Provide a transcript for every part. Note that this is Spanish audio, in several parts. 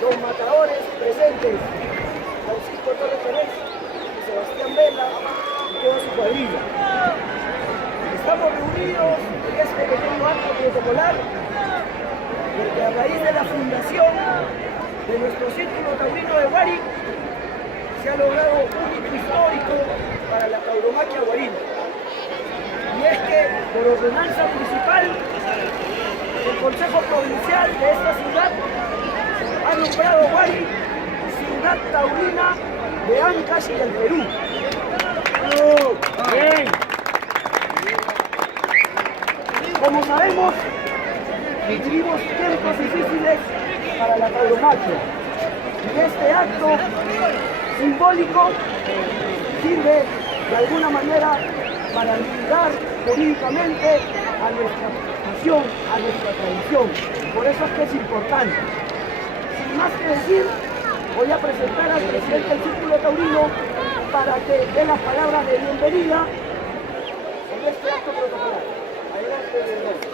los matadores presentes, Francisco Torres Pérez, Sebastián Vela y toda su cuadrilla. Estamos reunidos en este pequeño acto protocolar porque a raíz de la fundación de nuestro Círculo Taurino de Huari se ha logrado un hito histórico para la tauromaquia huarina. Y es que, por ordenanza municipal, el Consejo Provincial de esta ciudad ha nombrado Huari Ciudad Taurina de Ancash y del Perú. Bien. Como sabemos, vivimos tiempos difíciles para la tauromaquia. Y este acto simbólico sirve de alguna manera para ligar jurídicamente a nuestra nación, a nuestra tradición. Por eso es que es importante. Sin más que decir, voy a presentar al presidente del Círculo Taurino para que dé las palabras de bienvenida en este acto protocolar. Adelante, bienvenido.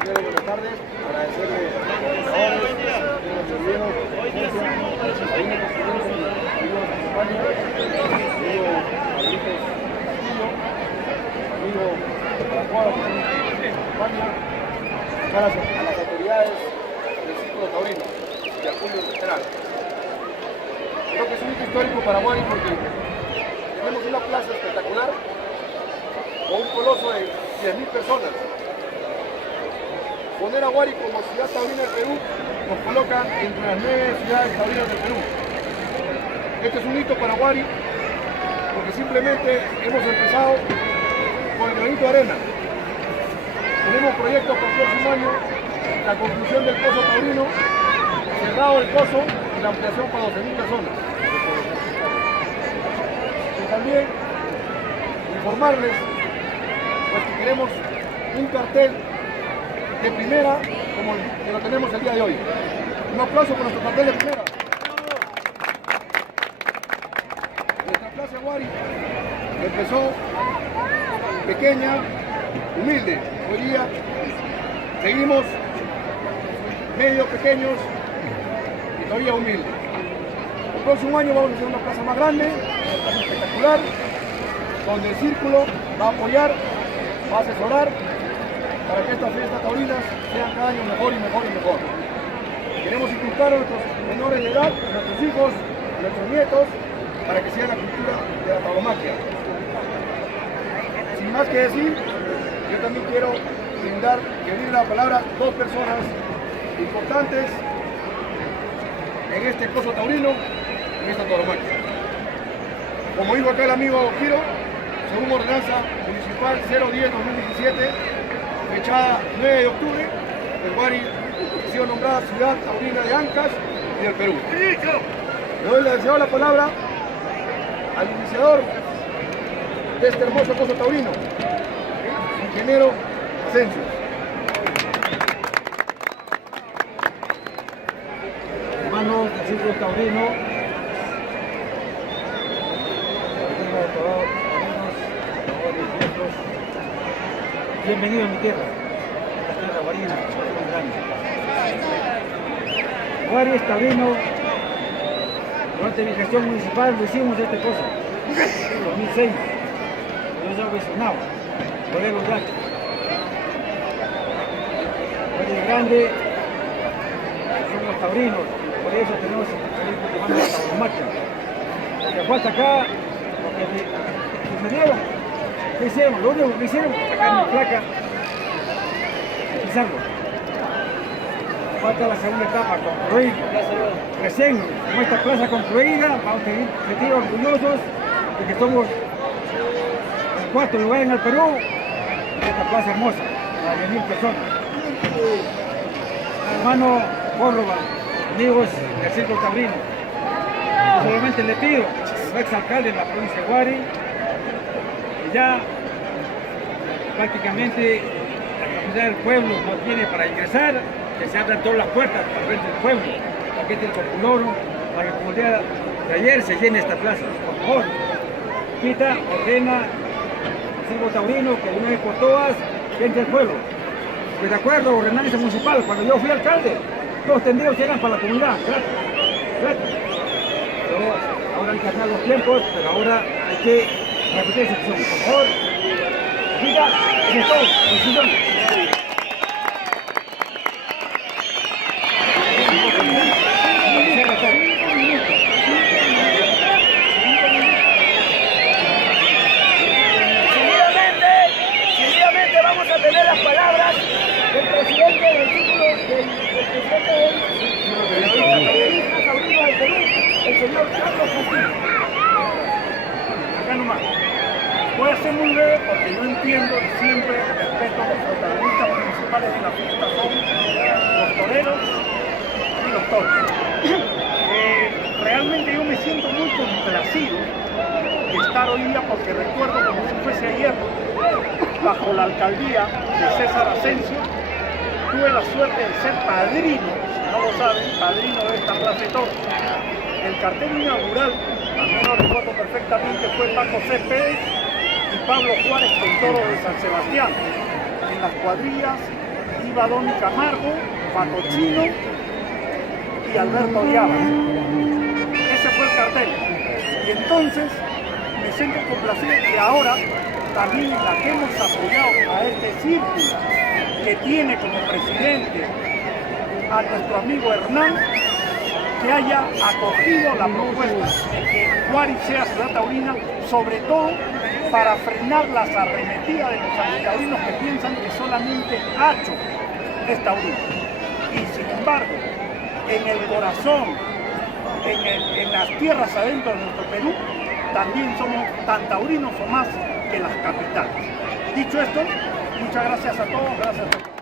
Buenas tardes, agradecerle a los trabajadores, a los gobiernos, a la presidente, amigos de España, amigo Carlitos Castillo, amigo Paracuada, de España, gracias a las autoridades del Círculo Taurino y a Julio Veterano. Creo que es un hito histórico para Huari porque tenemos una plaza espectacular con un coloso de 10.000 personas. Poner a Huari como ciudad taurina del Perú nos coloca entre las 9 ciudades taurinas del Perú. Este es un hito para Huari porque simplemente hemos empezado con el granito de arena. Tenemos proyectos para el próximo año, la conclusión del pozo taurino, cerrado el pozo y la ampliación para 12.000 personas. Y también informarles pues, que queremos un cartel de primera como el que lo tenemos el día de hoy. Un aplauso por nuestro cartel de primera. Nuestra plaza Huari empezó pequeña, humilde. Hoy día seguimos medio pequeños y todavía humildes. El próximo año vamos a hacer una plaza más grande, una plaza espectacular, donde el Círculo va a apoyar, va a asesorar para que estas fiestas taurinas sean cada año mejor y mejor y mejor. Queremos inculcar a nuestros menores de edad, a nuestros hijos, a nuestros nietos, para que sigan la cultura de la tauromaquia. Sin más que decir, yo también quiero brindar la palabra a dos personas importantes en este coso taurino, en esta tauromaquia. Como dijo acá el amigo Giro, según ordenanza municipal 010-2017, fechada 9 de octubre, el Huari ha sido nombrada ciudad taurina de Ancash y del Perú. Le deseo la palabra al iniciador de este hermoso coso taurino, ingeniero Asensio. Hermanos del Círculo Taurino, bienvenidos a mi tierra, esta tierra huarina, muy grande. Huari es taurino, durante mi gestión municipal lo hicimos este cosa, en 2006. Yo ya mencionaba, Huari los grandes. Huari es grande, son los taurinos, por eso tenemos el la tauromaquia. Lo que falta acá, lo que me dieron, ¿qué hicieron? Lo único que hicieron fue sacar mi placa y pisarlo. Falta la segunda etapa, concluir. Recién, con esta plaza concluida, vamos a sentir orgullosos de que somos el cuarto lugar en el Perú, en esta plaza hermosa, para 10.000 personas. Hermano Córdoba, amigos del Círculo Taurino, yo solamente le pido al exalcalde de la provincia de Huari, que ya prácticamente la comunidad del pueblo no tiene para ingresar, que se abran todas las puertas para frente del pueblo, aquí está el Populoro, para que como el día de ayer se llene esta plaza, por favor. Quita, ordena al Círculo Taurino que de una vez por todas entre el pueblo. Pues de acuerdo, ordenanza municipal, cuando yo fui alcalde, los tendidos eran para la comunidad, gratis, gratis. Pero ahora hay que cambiar los tiempos, pero ahora hay que repetir esa acción. Por favor, diga, es todo, decisiones. Seguidamente vamos a tener las palabras del presidente del círculo, del presidente del Taurino del Perú, el señor Carlos Castillo. Acá nomás. Voy a ser muy breve porque yo entiendo y siempre respeto a los protagonistas municipales de la fiesta son los toreros y los toros. Realmente yo me siento muy complacido de estar hoy día porque recuerdo como si fuese ayer, bajo la alcaldía de César Asensio, tuve la suerte de ser padrino, si no lo saben, padrino de esta plaza de toros. El cartel inaugural, también lo recuerdo perfectamente, fue Paco Céspedes y Pablo Juárez con toro de San Sebastián. En las cuadrillas iba Don Camargo, Paco Chino y Alberto Llava. Ese fue el cartel. Y entonces me siento complacido que ahora también en la que hemos apoyado a este círculo que tiene como presidente a nuestro amigo Hernán, que haya acogido la propuesta de que Huari sea ciudad taurina, sobre todo para frenar las arremetidas de los antitaurinos que piensan que solamente Hacho es taurino. Y sin embargo, en el corazón, en las tierras adentro de nuestro Perú, también somos tan taurinos o más que las capitales. Dicho esto, muchas gracias a todos, gracias a todos.